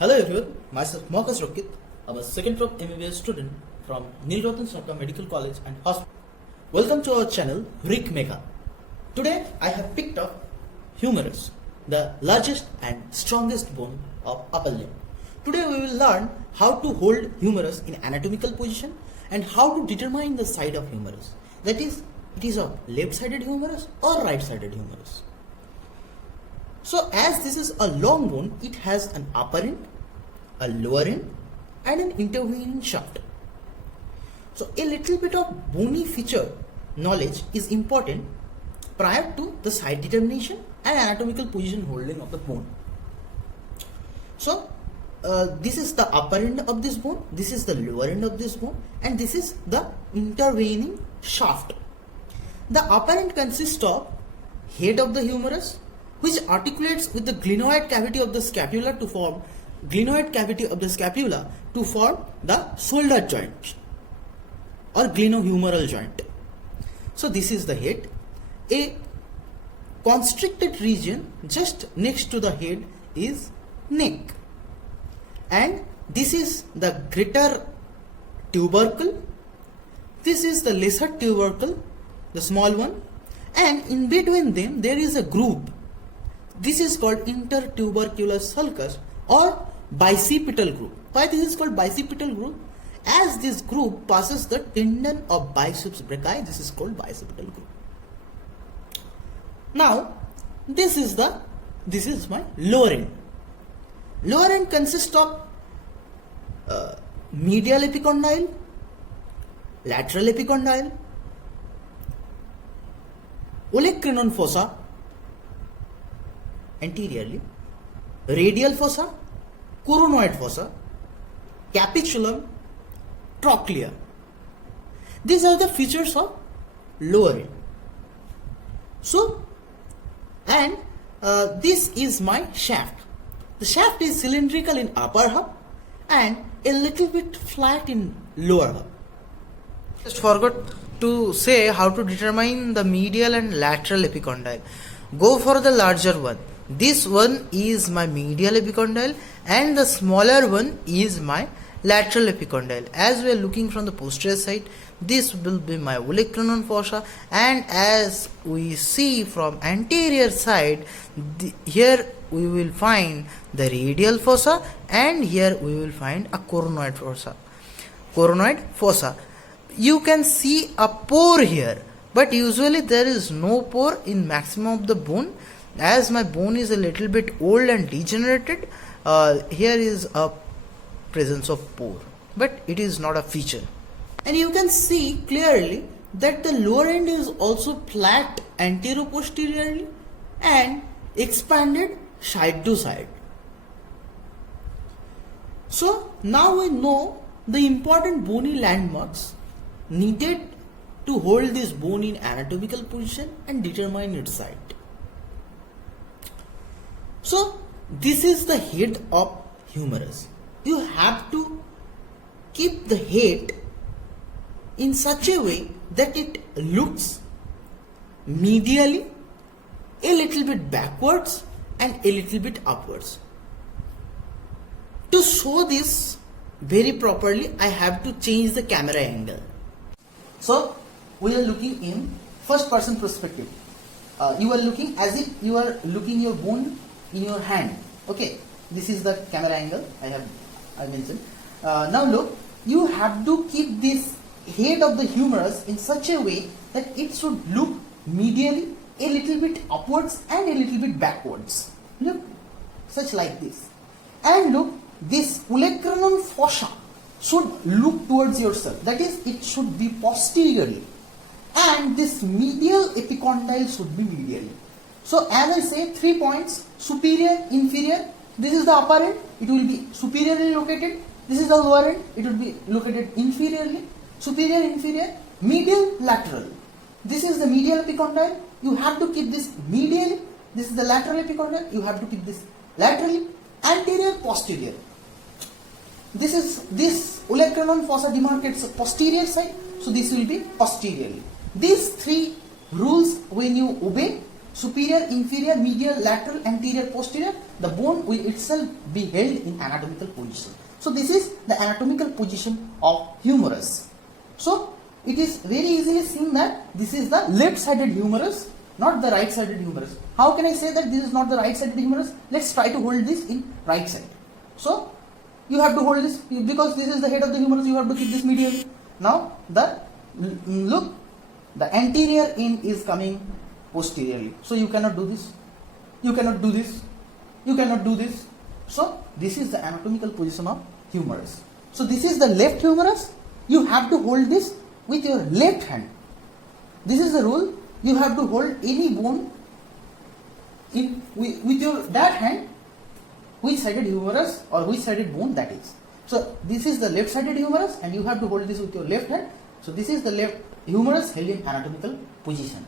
Hello everyone, myself Marcus Rokit. I'm a second crop MBBS student from Neelratan Sarkar Medical College and Hospital. Welcome to our channel Rick Mega. Today I have picked up humerus, the largest and strongest bone of upper limb. Today we will learn how to hold humerus in anatomical position and how to determine the side of humerus. That is, it is a left-sided humerus or right-sided humerus. So as this is a long bone, it has an upper end, a lower end and an intervening shaft. So a little bit of bony feature knowledge is important prior to the side determination and anatomical position holding of the bone. So this is the upper end of this bone, this is the lower end of this bone, and this is the intervening shaft. The upper end consists of head of the humerus, which articulates with the glenoid cavity of the scapula to form the shoulder joint or glenohumeral joint. So this is the head. A constricted region just next to the head is neck, and this is the greater tubercle, this is the lesser tubercle, the small one, and in between them there is a groove. This is called intertubercular sulcus or bicipital groove. Why this is called bicipital groove? As this groove passes the tendon of biceps brachii, this is called bicipital groove. Now, this is my lower end. Lower end consists of medial epicondyle, lateral epicondyle, olecranon fossa anteriorly, radial fossa, coronoid fossa, capitulum, trochlea. These are the features of lower end. So, and this is my shaft. The shaft is cylindrical in upper half and a little bit flat in lower half. Just forgot to say how to determine the medial and lateral epicondyle. Go for the larger one. This one is my medial epicondyle and the smaller one is my lateral epicondyle. As we are looking from the posterior side, this will be my olecranon fossa, and as we see from anterior side, here we will find the radial fossa and here we will find a coronoid fossa. You can see a pore here, but usually there is no pore in maximum of the bone. As my bone is a little bit old and degenerated, here is a presence of pore, but it is not a feature. And you can see clearly that the lower end is also flat anteroposteriorly and expanded side to side. So now we know the important bony landmarks needed to hold this bone in anatomical position and determine its side. So this is the head of humerus. You have to keep the head in such a way that it looks medially, a little bit backwards and a little bit upwards. To show this very properly, I have to change the camera angle. So we are looking in first person perspective. You are looking as if you are looking your bone in your hand. Okay, this is the camera angle I mentioned. Now look, you have to keep this head of the humerus in such a way that it should look medially, a little bit upwards and a little bit backwards. Look, such like this. And look, this olecranon fossa should look towards yourself. That is, it should be posteriorly. And this medial epicondyle should be medially. So as I say, 3 points: superior, inferior. This is the upper end, it will be superiorly located. This is the lower end, it will be located inferiorly. Superior, inferior, medial, lateral. This is the medial epicondyle. You have to keep this medially. This is the lateral epicondyle. You have to keep this laterally. Anterior, posterior. This olecranon fossa demarcates posterior side, so this will be posteriorly. These 3 rules when you obey, superior, inferior, medial, lateral, anterior, posterior, the bone will itself be held in anatomical position. So this is the anatomical position of humerus. So it is very easily seen that this is the left-sided humerus, not the right-sided humerus. How can I say that this is not the right-sided humerus? Let's try to hold this in right side. So you have to hold this because this is the head of the humerus. You have to keep this medially. Now the look, the anterior end is coming posteriorly. So you cannot do this. You cannot do this. You cannot do this. So this is the anatomical position of humerus. So this is the left humerus. You have to hold this with your left hand. This is the rule. You have to hold any bone with your that hand, which sided humerus or which sided bone that is. So this is the left sided humerus and you have to hold this with your left hand. So this is the left humerus held in anatomical position.